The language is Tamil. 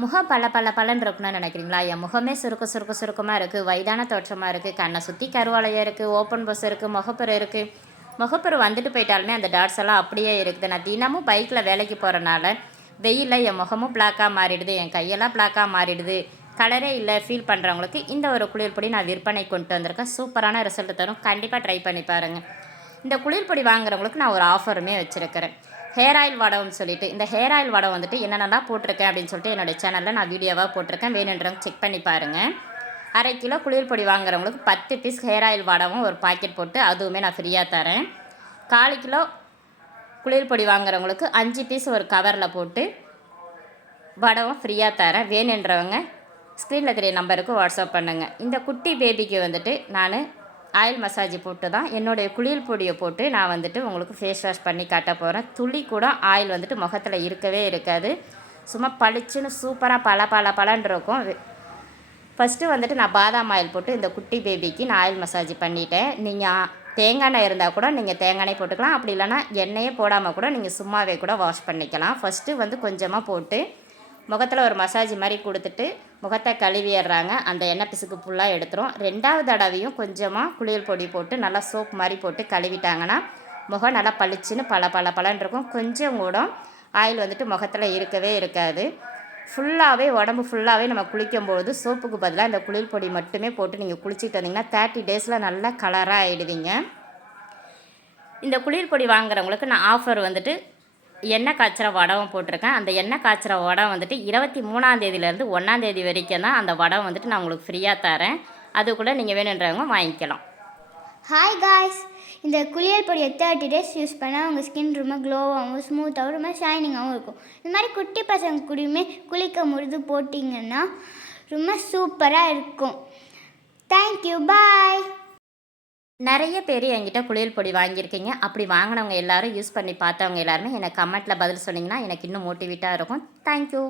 முகம் பல பல பலன்னு இருக்குன்னு நினைக்கிறீங்களா? என் முகமே சுருக்கமாக இருக்குது, வயதான தோற்றமாக இருக்குது, கண்ணை சுற்றி கருவளையம் இருக்குது, ஓப்பன் பஸ் இருக்குது, முகப்பரு இருக்குது. முகப்பரு வந்துட்டு போயிட்டாலுமே அந்த டாட்ஸ் எல்லாம் அப்படியே இருக்குது. நான் தினமும் பைக்கில் வேலைக்கு போகிறனால வெயிலில் என் முகமும் பிளாக்காக மாறிடுது, என் கையெல்லாம் பிளாக்காக மாறிடுது. கலரே இல்லை ஃபீல் பண்ணுறவங்களுக்கு இந்த ஒரு குளியல் பொடி நான் விற்பனை கொண்டு வந்திருக்கேன். சூப்பரான ரிசல்ட் தரும், கண்டிப்பாக ட்ரை பண்ணி பாருங்கள். இந்த குளியல் பொடி வாங்குறவங்களுக்கு நான் ஒரு ஆஃபருமே வச்சுருக்கிறேன். ஹேர் ஆயில் வடம்னு சொல்லிட்டு, இந்த ஹேர் ஆயில் வடம் வந்துட்டு என்னென்னலாம் போட்டிருக்கேன் அப்படின்னு சொல்லிட்டு என்னுடைய சேனலில் நான் வீடியோவாக போட்டிருக்கேன். வேணுன்றவங்க செக் பண்ணி பாருங்கள். 1/2 கிலோ குளியல் பொடி வாங்குறவங்களுக்கு 10 பீஸ் ஹேர் ஆயில் வடமும் ஒரு பாக்கெட் போட்டு அதுவுமே நான் ஃப்ரீயாக தரேன். 1/4 கிலோ குளியல் பொடி வாங்குறவங்களுக்கு 5 பீஸ் ஒரு கவரில் போட்டு வடமும் ஃப்ரீயாக தரேன். வேணுன்றவங்க ஸ்க்ரீனில் தெரிய நம்பருக்கு வாட்ஸ்அப் பண்ணுங்கள். இந்த குட்டி பேபிக்கு வந்துட்டு நான் ஆயில் மசாஜ் போட்டு தான் என்னுடைய குளியல் பொடியை போட்டு நான் வந்துட்டு உங்களுக்கு ஃபேஸ் வாஷ் பண்ணி காட்ட போகிறேன். துளி கூட ஆயில் வந்துட்டு முகத்தில் இருக்கவே இருக்காது. சும்மா பளிச்சுன்னு சூப்பராக பலன்னு இருக்கும். ஃபஸ்ட்டு வந்துட்டு நான் பாதாம் ஆயில் போட்டு இந்த குட்டி பேபிக்கு நான் ஆயில் மசாஜ் பண்ணிட்டேன். நீங்கள் தேங்காய் எண்ணெய் இருந்தால் கூட நீங்கள் தேங்காய் எண்ணெய் போட்டுக்கலாம். அப்படி இல்லைனா எண்ணெயே போடாமல் கூட நீங்கள் சும்மாவே கூட வாஷ் பண்ணிக்கலாம். ஃபஸ்ட்டு வந்து கொஞ்சமாக போட்டு முகத்தில் ஒரு மசாஜ் மாதிரி கொடுத்துட்டு முகத்தை கழுவிடுறாங்க. அந்த எண்ணெய் பிசுக்கு ஃபுல்லாக எடுத்துரும். 2வது தடவையும் கொஞ்சமாக குளியல் பொடி போட்டு நல்லா சோப் மாதிரி போட்டு கழுவிட்டாங்கன்னா முகம் நல்லா பளிச்சுன்னு பலன்னு இருக்கும். கொஞ்சம் கூட ஆயில் வந்துட்டு முகத்தில் இருக்கவே இருக்காது. ஃபுல்லாகவே உடம்பு ஃபுல்லாகவே நம்ம குளிக்கும்பொழுது சோப்புக்கு பதிலாக இந்த குளியல் பொடி மட்டுமே போட்டு நீங்கள் குளிச்சுட்டு வந்தீங்கன்னா 30 டேஸில் நல்லா கலராக ஆகிடுவீங்க. இந்த குளியல் பொடி வாங்குறவங்களுக்கு நான் ஆஃபர் வந்துட்டு எண்ணெய் காய்ச்சிற வடகம் போட்டிருக்கேன். அந்த எண்ணெய் காய்ச்சிற வடம் வந்துட்டு 23ஆம் தேதியிலேருந்து 1ஆம் தேதி வரைக்கும் தான் அந்த வடம் வந்துட்டு நான் உங்களுக்கு ஃப்ரீயாக தரேன். அதுக்குள்ளே நீங்கள் வேணுன்றவங்க வாங்கிக்கலாம். ஹாய் காய்ஸ், இந்த குளியல் பொடியை 30 டேஸ் யூஸ் பண்ணால் உங்கள் ஸ்கின் ரொம்ப க்ளோவாகவும் ஸ்மூத்தாகவும் ரொம்ப ஷைனிங்காகவும் இருக்கும். இந்த மாதிரி குட்டி பசங்க கூடயுமே குளிக்க முழுது போட்டிங்கன்னா ரொம்ப சூப்பராக இருக்கும். தேங்க்யூ, பாய். நிறைய பேர் என்கிட்ட குளியல் பொடி வாங்கியிருக்கீங்க. அப்படி வாங்கினவங்க எல்லோரும் யூஸ் பண்ணி பார்த்தவங்க எல்லாருமே எனக்கு கமெண்ட்டில் பதில் சொன்னீங்கன்னா எனக்கு இன்னும் மோட்டிவேட்டாக இருக்கும். தேங்க்யூ.